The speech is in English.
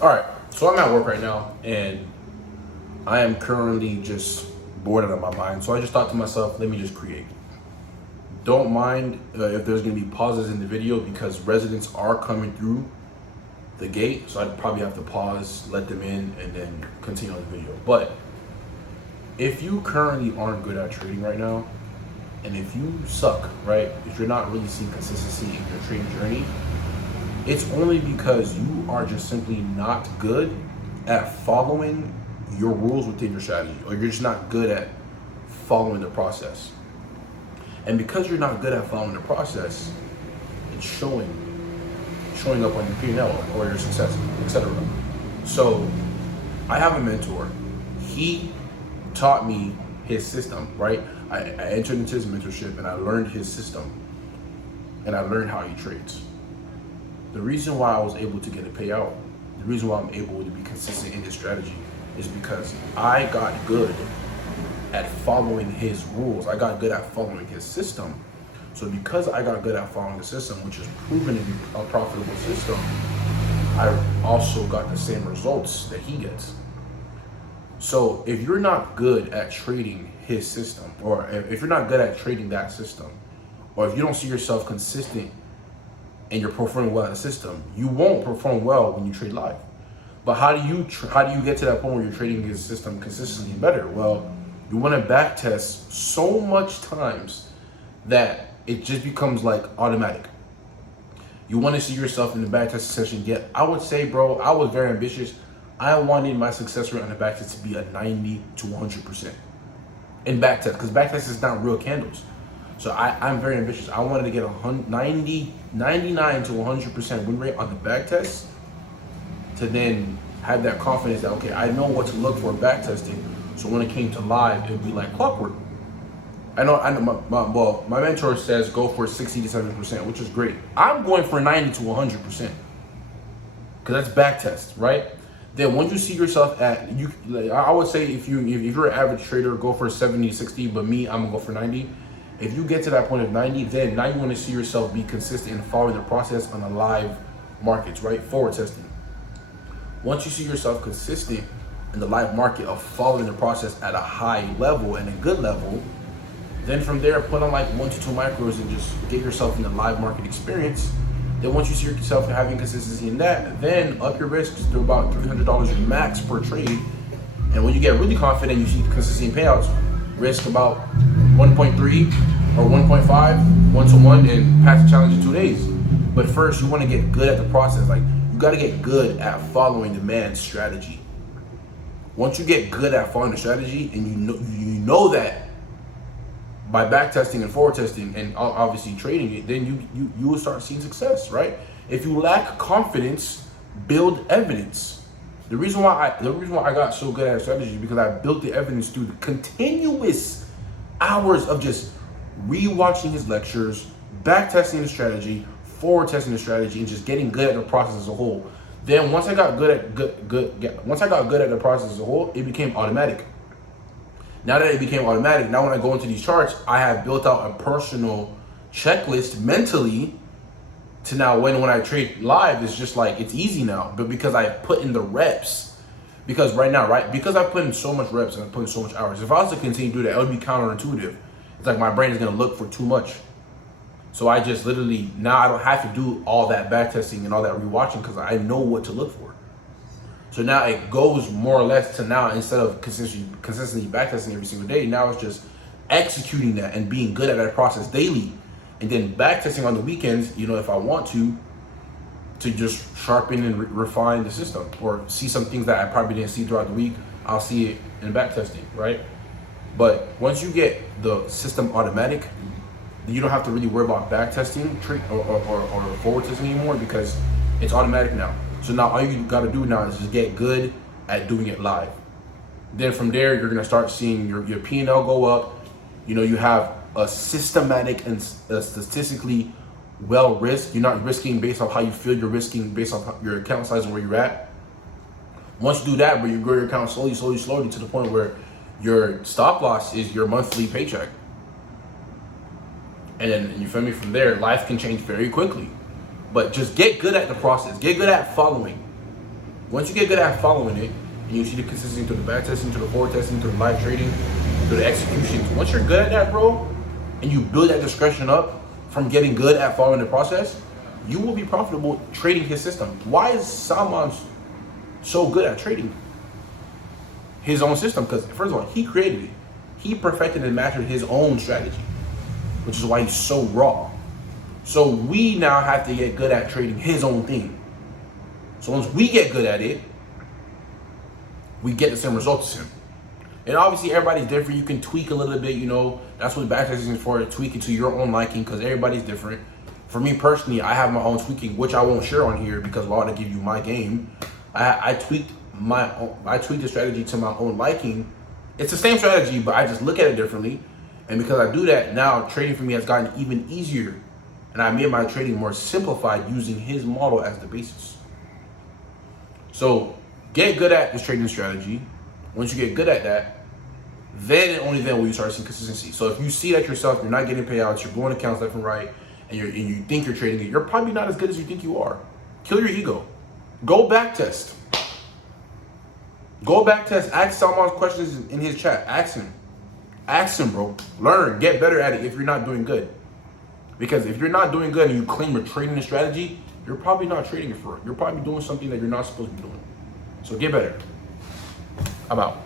All right, so I'm at work right now, and I am currently just bored out of my mind. So I just thought to myself, let me just create. Don't mind if there's gonna be pauses in the video because residents are coming through the gate. So I'd probably have to pause, let them in, and then continue on the video. But if you currently aren't good at trading right now, and if you suck, right, if you're not really seeing consistency in your trading journey, it's only because you are just simply not good at following your rules within your strategy, or you're just not good at following the process. And because you're not good at following the process, it's showing up on your P&L or your success, etc. So I have a mentor. He taught me his system, right? I entered into his mentorship and I learned his system and I learned how he trades. The reason why I was able to get a payout, the reason why I'm able to be consistent in this strategy is because I got good at following his rules. I got good at following his system. So because I got good at following the system, which is proven to be a profitable system, I also got the same results that he gets. So if you're not good at trading his system, or if you're not good at trading that system, or if you don't see yourself consistent and you're performing well in the system, you won't perform well when you trade live. But how do you get to that point where you're trading his system consistently and better? Well, you want to back test so much times that it just becomes like automatic. You want to see yourself in the back test session get, I would say, bro, I was very ambitious. I wanted my success rate on the back test to be a 90 to 100% in back test, because back test is not real candles. So I'm very ambitious. I wanted to get a 99 to 100% win rate on the back test to then have that confidence that, okay, I know what to look for back testing. So when it came to live, it would be like clockwork. I know my mentor says go for 60 to 70%, which is great. I'm going for 90 to 100%. Because that's back test, right? Then once you see yourself at, I would say if you're an average trader, go for 70, 60, but me, I'm gonna go for 90. If you get to that point of 90, then now you want to see yourself be consistent in following the process on the live markets, right? Forward testing. Once you see yourself consistent in the live market of following the process at a high level and a good level, then from there, put on like 1 to 2 micros and just get yourself in the live market experience. Then once you see yourself having consistency in that, then up your risks to about $300 max per trade. And when you get really confident, you see consistency in payouts, risk about 1.3 or 1.5, 1 to 1, and pass the challenge in 2 days. But first, you want to get good at the process. Like, you got to get good at following the man's strategy. Once you get good at following the strategy, and you know that by back testing and forward testing and obviously trading it, then you will start seeing success, right? If you lack confidence, build evidence. The reason why I got so good at strategy is because I built the evidence through the continuous hours of just rewatching his lectures, back testing the strategy, forward testing the strategy, and just getting good at the process as a whole. Then once I got good at the process as a whole, it became automatic. Now that it became automatic, now when I go into these charts, I have built out a personal checklist mentally to now when I trade live, it's just like, it's easy now. But because I put in the reps, because right now, right, because I put in so much reps and I put in so much hours, if I was to continue to do that, it would be counterintuitive. It's like my brain is gonna look for too much. So I just literally, now I don't have to do all that back testing and all that rewatching because I know what to look for. So now it goes more or less to now, instead of consistently backtesting every single day, now it's just executing that and being good at that process daily. And then backtesting on the weekends, you know, if I want to just sharpen and refine the system, or see some things that I probably didn't see throughout the week, I'll see it in backtesting, right? But once you get the system automatic, you don't have to really worry about backtesting or forward testing anymore because it's automatic now. So now all you got to do now is just get good at doing it live. Then from there, you're going to start seeing your P&L go up. You know, you have a systematic and statistically well risked. You're not risking based on how you feel. You're risking based on your account size and where you're at. Once you do that, but you grow your account slowly to the point where your stop loss is your monthly paycheck. And then, you feel me, from there, life can change very quickly. But just get good at the process. Get good at following. Once you get good at following it, and you see the consistency through the back testing, through the forward testing, through the live trading, through the executions. Once you're good at that, bro, and you build that discretion up from getting good at following the process, you will be profitable trading his system. Why is Salman so good at trading his own system? Because first of all, he created it. He perfected and mastered his own strategy, which is why he's so raw. So we now have to get good at trading his own thing. So once we get good at it, we get the same results as him. And obviously everybody's different. You can tweak a little bit, you know. That's what backtesting is for, to tweak it to your own liking, because everybody's different. For me personally, I have my own tweaking, which I won't share on here because I want to give you my game. I tweaked the strategy to my own liking. It's the same strategy, but I just look at it differently. And because I do that, now trading for me has gotten even easier. And I made my trading more simplified using his model as the basis. So get good at this trading strategy. Once you get good at that, then and only then will you start seeing consistency. So if you see that yourself, you're not getting payouts, you're blowing accounts left and right, and you think you're trading it, you're probably not as good as you think you are. Kill your ego. Go back test. Go back test. Ask Salman's questions in his chat. Ask him. Ask him, bro. Learn. Get better at it if you're not doing good. Because if you're not doing good and you claim you're trading a strategy, you're probably not trading it for it. You're probably doing something that you're not supposed to be doing. So get better. I'm out.